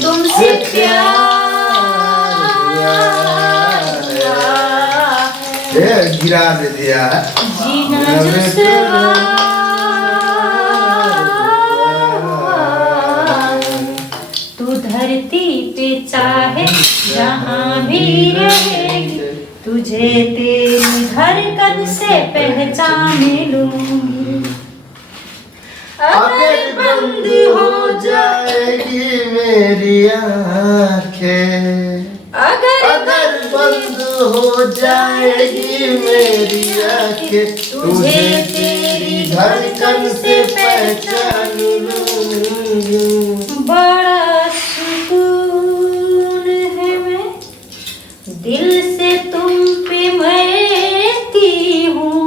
तुमसे प्यार गिरा दे दिया जीना दुश्वार। तू धरती पे चाहे जहाँ भी रहेगी, तुझे तेरी धड़कन से पहचान लूंगी। अगर बंद हो जाएगी मेरी आँखें, अगर बंद हो जाएगी मेरी आँखें, तुझे तेरी धड़कन से पहचान लूंगी। बड़ा सुकून है, मैं दिल से तुम पे मरती हूँ।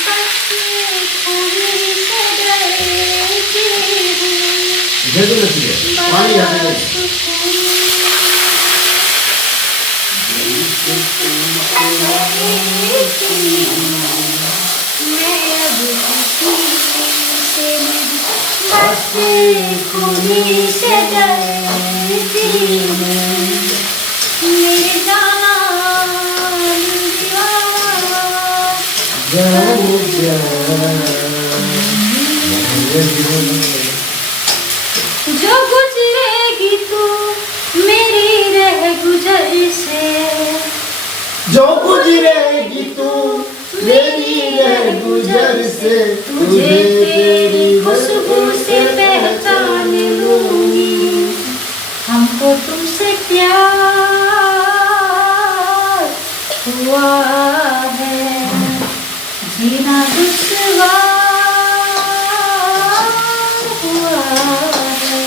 बस कोई से डरती हूँ। पानी आने बड़ा लगे। खूनी से डरती हूँ। मेरे जान दीवाना, जो गुजरेगी तू मेरी रह गुजर से, जो गुजरेगी तू मेरी रह गुजर से, तुझे तेरी खुशबू से पहचान लूंगी। हमको तुमसे प्यार हुआ है, जीना दुश्वार हुआ है।